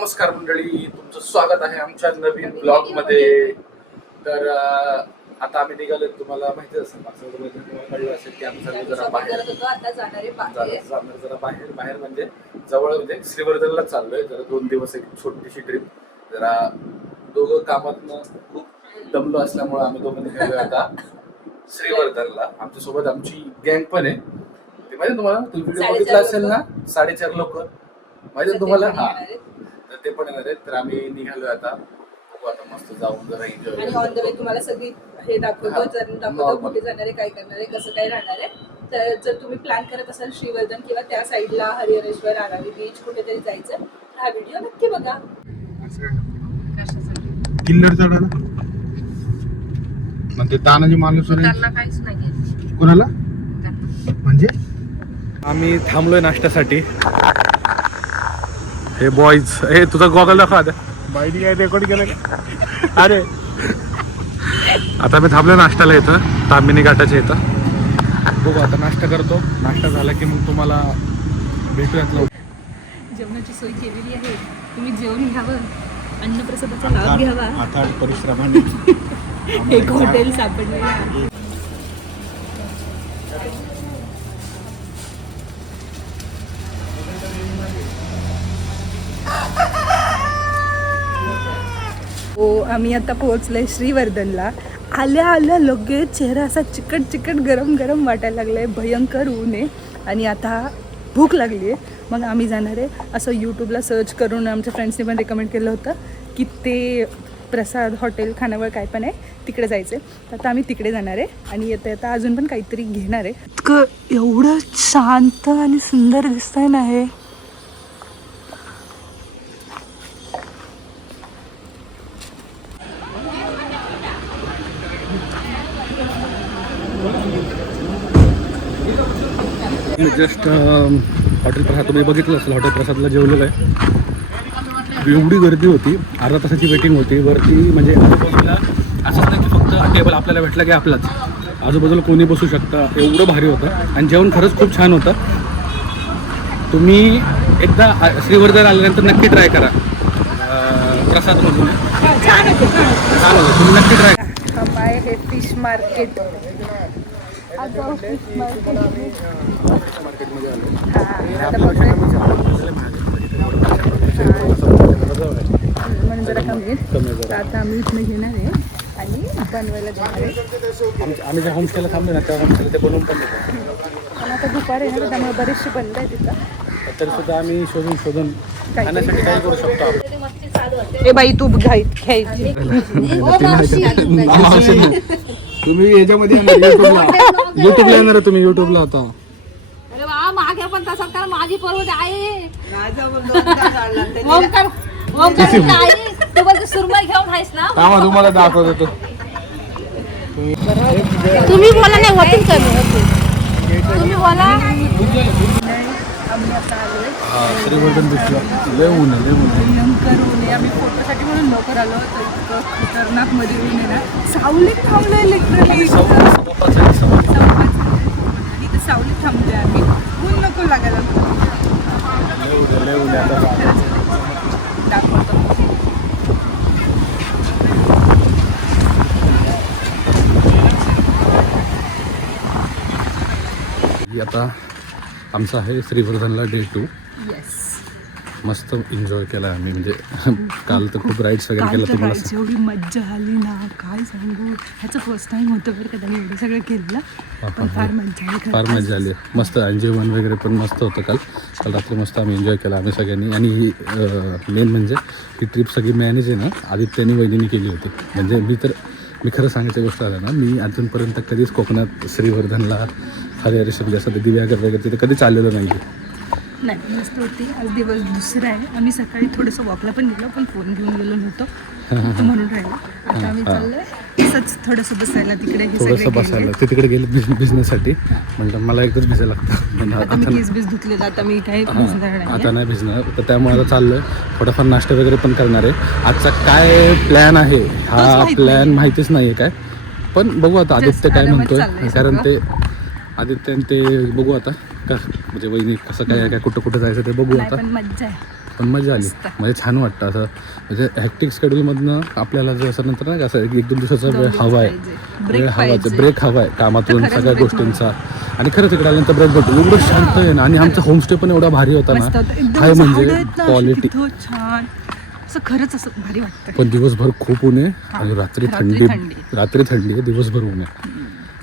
नमस्कार मंडळी, तुमचं स्वागत आहे आमच्या नवीन ब्लॉग मध्ये. तर आता आम्ही निघालो. तुम्हाला माहिती असेल, कळलं असेल की आम्ही चाललो जरा बाहेर. जरा बाहेर म्हणजे जवळ, म्हणजे श्रीवर्धनला चाललोय. जरा 2 दिवस एक छोटीशी ट्रिप. जरा दोघं कामातनं खूप दमलो असल्यामुळे आम्ही दोघं निघालोय आता श्रीवर्धनला. आमच्या सोबत आमची गँग पण आहे. ते माहिती तुम्हाला, तुम्ही व्हिडिओ बघितला असेल ना, 4.5 लोक माहिती तुम्हाला. हा, तर ते पण येणार आहेत. तर आम्ही निघालोय आता. आता मस्त जाऊन जरा एन्जॉय. आणि ऑन द वे तुम्हाला सगळी हे दाखवतो कुठे जाणार आहे, काय करणार आहे, कसं काय राहणार आहे. तर जर तुम्ही प्लॅन करत असाल श्रीवर्धन किंवा त्या साईडला हरिहरेश्वर, आरावी बीच कुठेतरी जायचं, हा व्हिडिओ नक्की बघा. किल्लर चढायला म्हणजे तानाजी माणूस काहीच नाही कोणाला म्हणजे. आम्ही थांबलोय नाश्त्यासाठी. हे बॉईज, हे तुझा गॉगल दाखवा आता. बाईनी काय रेकॉर्ड केलं का? अरे आता मी थांबलोय नाश्त्याला इथं, तांबिनी घाटाच्या इथं. बघू आता नाश्ता करतो. नाश्ता झाला की मग तुम्हाला भेटूयात लवकर. जेवणाची सोय केलेली आहे, तुम्ही जेवण घ्यावं, अन्नप्रसादाचा लाभ घ्यावा. आता परिश्रमाने एक हॉटेल सापडलेलं आहे. हो, आम्ही आता पोहोचलोय श्रीवर्धनला. आल्या आल्या लगेच चेहरा असा चिकट गरम गरम वाटायला लागलाय. भयंकर ऊन आहे आणि आता भूक लागली आहे. मग आम्ही जाणार आहे असं यूट्यूबला सर्च करून. आमच्या फ्रेंड्सने पण रेकमेंड केलं होतं की ते प्रसाद हॉटेल, खानावळ काय पण आहे तिकडे जायचं आहे. तर आता आम्ही तिकडे जाणार आहे आणि येता अजून पण काहीतरी घेणार आहे. इतकं एवढं शांत आणि सुंदर दिसतंय ना हे. जस्ट हॉटेल प्रसाद तुम्ही बघितलं असेल. हॉटेल प्रसादला जेवलेलं आहे. एवढी गर्दी होती, अर्धा तासाची वेटिंग होती वरती. म्हणजे आजूबाजूला असंच नाही की फक्त टेबल आपल्याला भेटला की आपलाच, आजूबाजूला कोणी बसू शकता. एवढं भारी होतं आणि जेवण खरंच खूप छान होतं. तुम्ही एकदा श्रीवर्धन आल्यानंतर नक्की ट्राय करा. प्रसादमधून छान होतं, तुम्ही नक्की ट्राय करा. हमारे हे फिश मार्केट. म्हणून जरा कमी आहे. आता आम्ही इथनं घेणार आहे आणि बनवायला जाणार आहे. आम्ही ज्या होमस्टेला थांबलो ना, त्या होमस्टेला ते बनवून पण देतो. पण आता दुपार आहे ना, त्यामुळे बरेचसे बंद आहे तिथं. तरी सुद्धा आम्ही शोधून खाण्यासाठी काही करू शकतो आपण. ए बाई, तू घ्यायची. तुम्ही याच्यामध्ये युट्यूबला येणार आहे. तुम्ही युट्यूबला होता मागे पण तसं कर. माझी पर्वत आहे सुरमई घेऊन आहेस ना. तुम्हाला दाखवत होतो. तुम्ही बोला नाही होतील कमी. तुम्ही बोला. आम्ही आता आलोय श्रीवर्धन बीचला. लय ऊन आहे, भयंकर ऊन आहे. आम्ही फोटोसाठी म्हणून लवकर आलो तर इतकं खतरनाक मध्ये ऊन आहे ना. सावलीत थांबलोय लिटरली. आणि तर सावलीत थांबलोय आम्ही. ऊन नको लागायला. दाखवतो. आता आमचं आहे श्रीवर्धनला डे 2. येस, मस्त एन्जॉय केला आम्ही. म्हणजे काल तर खूप राईड्स वगैरे केलं. तुम्हाला एवढी मज्जा आली ना, काय सांगू. ह्याचं फर्स्ट टाइम होतं बरं का, त्यांनी एवढं सगळं केलेलं. पण फार मज्जा आली. फार मजा आली. मस्त जेवण वगैरे पण मस्त होतं. काल रात्री मस्त आम्ही एन्जॉय केला आम्ही सगळ्यांनी. आणि मेन म्हणजे ही ट्रिप सगळी मॅनेज आहे ना, आदित्यने वहिनीने केली होती. म्हणजे मी खरं सांगायची गोष्ट आहे ना, मी अजूनपर्यंत कधीच कोकणात श्रीवर्धनला, हरिहरेश्वर जसं ते दिव्यागर वगैरे तिथे कधीच आलेलं नाही. नाही, मस्त होती. आज दिवस दुसरा आहे. आम्ही सकाळी थोडंसं वॉकला पण गेलो, पण फोन घेऊन गेलो नव्हतो म्हणून राहिलो. आता आम्ही चाललोय असंच थोडंसं बसायला तिकडे. थोडंसं बसायला ते तिकडे गेले बिझनेससाठी. म्हणजे मला एकदाच भिजायला लागतं. आता मी केस बीस धुतलेला, आता मी काही भिजणार नाही. आता नाही भिजणार. तर त्यामुळे आता चाललोय थोडाफार नाश्ता वगैरे पण करणार आहे. आजचा काय प्लॅन आहे हा प्लॅन माहितीच नाही आहे काय, पण बघू आता आदित्य काय म्हणतोय. कारण ते आदित्य ते बघू आता का म्हणजे वहिनी कसं काय कुठं जायचं ते बघू आता. मज्जा आहे. पण मजा आली. म्हणजे छान वाटतं असं, म्हणजे हॅक्टिक शेड्यूलमधनं आपल्याला जर असं नंतर नाही का असं 1-2 दिवसाचा वेळ हवा आहे, वेळ हवायचं, ब्रेक हवा आहे कामातून सगळ्या गोष्टींचा. आणि खरंच इकडे आल्यानंतर ब्रेक भेटतो. एवढं शांत आहे ना. आणि आमचा होमस्टे पण एवढा भारी होता ना, काय म्हणजे क्वालिटी छान असं, खरंच असं भारी वाटतं. पण दिवसभर खूप ऊन आहे आणि रात्री थंडी आहे, दिवसभर ऊन आहे.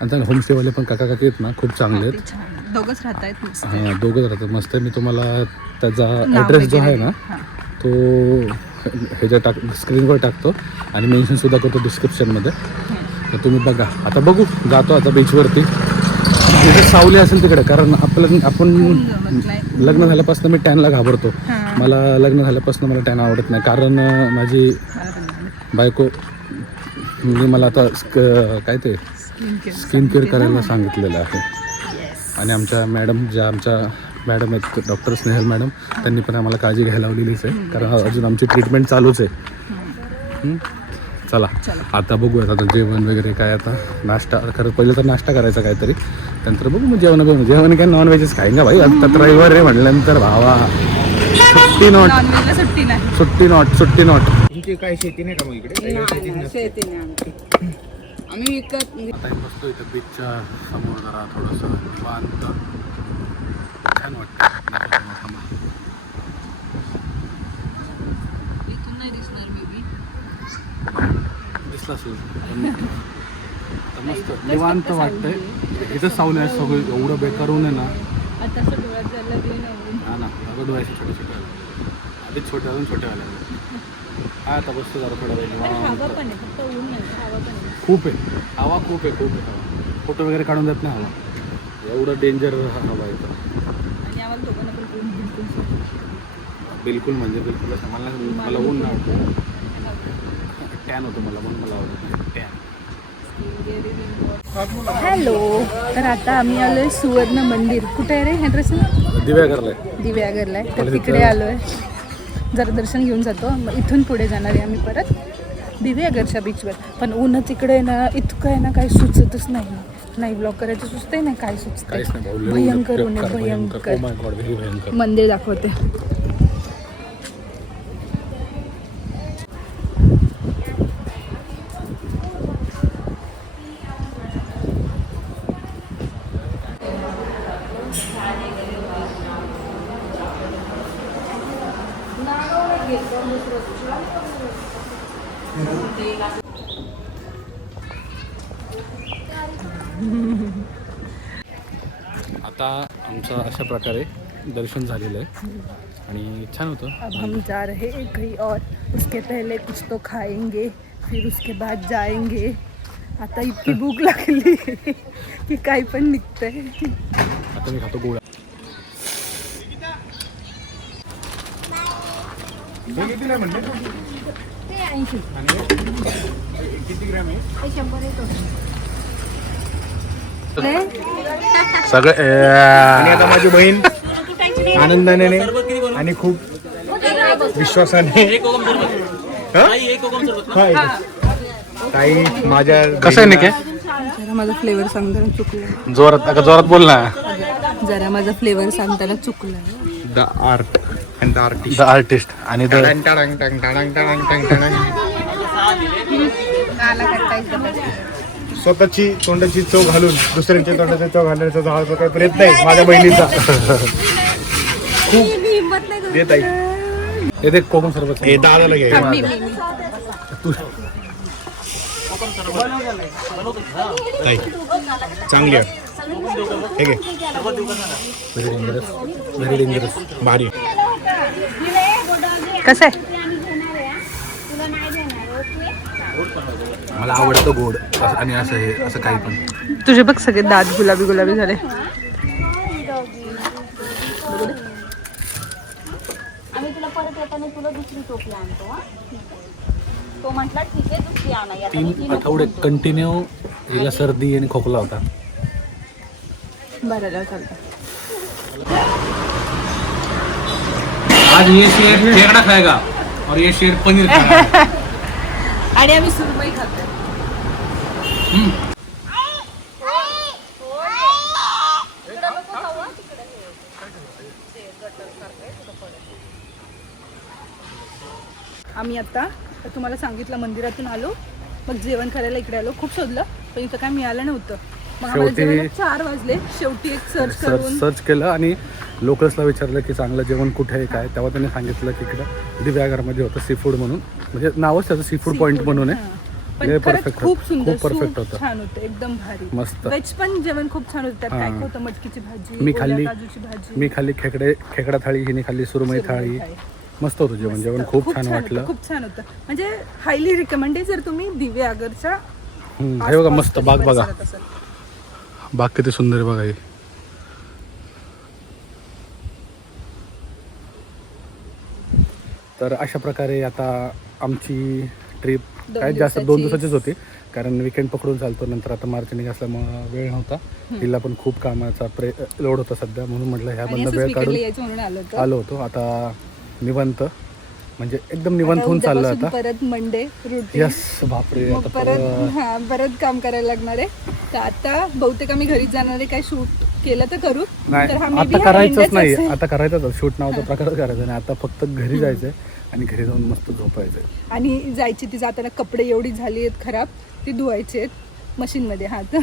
आणि त्या होमस्टेवाले पण काका काकी आहेत ना, खूप चांगले आहेत. दोघंच राहत आहेत मस्त. हां, दोघंच राहतात, मस्त आहे. मी तुम्हाला त्याचा ॲड्रेस जो आहे ना तो ह्याच्या स्क्रीनवर टाकतो आणि मेन्शनसुद्धा करतो डिस्क्रिप्शनमध्ये. तर तुम्ही बघा. आता बघू, जातो आता बीचवरती. तिथे सावली असेल तिकडे, कारण आपण लग्न झाल्यापासून मी टॅनला घाबरतो. मला लग्न झाल्यापासून मला टॅन आवडत नाही, कारण माझी बायको म्हणजे मला आता काय ते स्किन केअर करायला सांगितलेलं आहे. आणि आमच्या मॅडम आहेत डॉक्टर स्नेहल मॅडम, त्यांनी पण आम्हाला काळजी घ्यायला लावलेलीच आहे, कारण अजून आमची ट्रीटमेंट चालूच आहे. चला आता बघूयात आता जेवण वगैरे काय. आता नाश्ता, खरं पहिलं तर नाश्ता करायचा काहीतरी, त्यानंतर बघू मग जेवण काय नॉनव्हेजच खाईन भाई. आता तर रविवार आहे म्हटल्यानंतर भावा सुट्टी नॉट. तुमची काय शेती नाही का मग इकडे? शेती नाही आम्ही विकत. आता बसतो इथं बीचच्या समोर, जरा थोडंसं निवांत छान वाटतं. इथून नाही दिसणार बेबी. दिसला असेल तर मस्त निवांत वाटतंय. इथं सावली आहे सगळं, एवढं बेकार ऊन आहे ना. आता असं डोळ्यात झालं घेऊन हा ना, अगं डोळ्याचे छोटे छोटे आले, आधीच छोटे अजून छोटे आले. हा आता बसतो जरा थोडा वेळ निवांत. पण आहे, फक्त ऊन नाही, हवा पण आहे. खूप आहे हवा, खूप आहे हवा. फोटो वगैरे काढून देत नाही हवा, एवढं डेंजर हवा येतं. आणि आम्हाला दोघांना पण ऊन बिलकुल म्हणजे बिलकुल असं मला ऊन नाही आवडतं. टॅन होतं मला, म्हणून मला आवडत टॅन. हॅलो, तर आता आम्ही आलोय सुवर्ण मंदिर. कुठे आहे रे हे ड्रेस? दिव्यागरला आहे. तर तिकडे आलोय, जरा दर्शन घेऊन जातो. मग इथून पुढे जाणार आहे आम्ही परत दिव्यागरच्या बीचवर. पण ऊनच इकडे ना इतकं आहे ना, काही सुचतच नाही ब्लॉक करायचं सुचतंय नाही, काय सुचतंय. भयंकर ऊन आहे, भयंकर. मंदिर दाखवते. आता आमचं अशा प्रकारे दर्शन झालेलं आहे आणि छान होतं. अब हम जा रहे हैं कहीं और, उसके पहले कुछ तो खाएंगे, फिर उसके बाद जाएंगे. आता इतकी भूक लागली की काही पण निघतंय. आता मी खातो गोळा. सगळं आणि आता माझी बहीण आनंदाने आणि खूप विश्वासाने ताई माझ्या कसं आहे निके? जरा माझा फ्लेवर सांगताना चुकलं. जोरात बोल ना. जरा माझा फ्लेवर सांगताना चुकलं. The art and the artist. The artist आणि द स्वतःची तोंडाची चव घालून दुसऱ्यांच्या तोंडाची चव घालण्याचा जो काही प्रयत्न आहे माझ्या बहिणीचा, खूप देत आहे. हे देख कोकम सरबत. हे दादाला घ्या. ताई चांगली आहे. हे घे. Very dangerous. भारी. कसं आहे? मला आवडतं गोड आणि असं हे असं काही पण. तुझे बघ सगळे दात गुलाबी झाले. आम्ही तुला परत येताना तुला दुसरी टोपी आणतो. तो म्हटला ठीक आहे दुसरी आणा. 3 आठवडे कंटिन्यू हिला सर्दी आणि खोकला होता. बरं चालतं. आज ये शेर खेकडा खाएगा और ये शेर पनीर खाएगा. आणि आम्ही सुरमई खातो. आम्ही आता तुम्हाला सांगितलं मंदिरातून आलो, मग जेवण करायला इकडे आलो. खूप शोधलं पण इथं काय मिळालं नव्हतं. मग आम्हाला शेवटी- जेवायला 4 वाजले. शेवटी एक सर्च करून सर्च केलं आणि लोकल्सला विचारलं की चांगलं जेवण कुठे आहे काय, तेव्हा त्यांनी सांगितलं की इकडं दिव्यागरमध्ये होतं सी फूड म्हणून, म्हणजे नावच त्याचं सी फूड पॉईंट म्हणून आहे. हां. पण लय खरंच perfect खूप होतं. सुंदर, खूप perfect सूप होतं. छान होतं, एकदम भारी. मस्त. व्हेज पण जेवण खूप छान होतं. त्यात काय हां. होतं, मटकीची भाजी, मी ओल्या खाल्ली काजूची भाजी, मी खाल्ली खेकडा थाळी, हिने खाल्ली सुरमई थाळी. मस्त होतं जेवण. मस्त. जेवण खूप छान होतं, वाटलं. खूप छान होतं. म्हणजे हायली रिकमेंड आहे जर तुम्ही दिव्यागरच्या हे बघा आसपास मस्त कधी बाग बघा, परिसरात असाल. बाग किती सुंदर आहे बघा ही. तर अशा प्रकारे आता आमची ट्रिप काय जास्त 2 दिवसाचीच होती, कारण विकेंड पकडून चालतो. नंतर आता मार्चनिंग असल्यामुळं वेळ नव्हता. तिला पण खूप कामाचा लोड होता सध्या, म्हणून म्हटलं आणि ह्यामधनं असंच वेळ weekend ला काढून यायचं म्हणून आलो होतो. आलो होतो. आता निवांत, म्हणजे एकदम निवांत आता होऊन चाललं उद्यापासून आता. परत मंडे रुटीन. यस बापरे, मग आता परत काम करायला लागणार आहे. तर आता बहुतेक आम्ही घरीच जाणार आहे. काय शूट केलं तर करू, नाही तर हा आता maybe हा करायचंच endच नाही. असेल. आता करायचंच शूट नावाचा प्रकारच करायचा नाही. आता फक्त घरी जायचंय आणि घरी जाऊन मस्त झोपायचंय. आणि जायची ती जाताना कपडे एवढी झाली आहेत खराब, ती धुवायची आहेत मशीनमध्ये हात.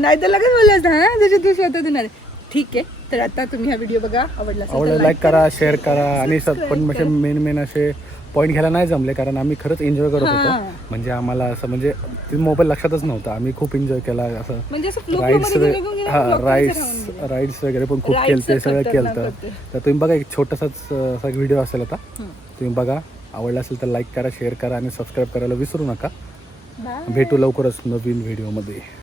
नाही तर लगेच बोलत हा जशी तू स्वतः धुणार आहे. ठीक आहे, तर आता तुम्ही हा व्हिडिओ बघा, आवडला असेल तर आवडलं like लाईक करा, शेअर करा. आणि subscribe पण म्हणजे करा. मेन असे पॉईंट घ्यायला नाही जमले, कारण आम्ही खरंच एन्जॉय करत होतो. हां. म्हणजे आम्हाला असं म्हणजे ते मोबाईल लक्षातच नव्हता. आम्ही खूप एन्जॉय केला. असं म्हणजे असं flow राईड्स मध्ये गेलो की हां vlog करायचं राहून गेलं. राईड्स वगैरे पण खूप Rides केलते, तर सगळं खतरनाक केलं. होते. तर तुम्ही बघा, एक छोटासाच असा व्हिडिओ असेल आता, तुम्ही बघा. आवडला असेल तर लाईक करा, शेअर करा आणि सबस्क्राईब करायला विसरू नका. Bye. भेटू लवकरच नवीन व्हिडिओमध्ये.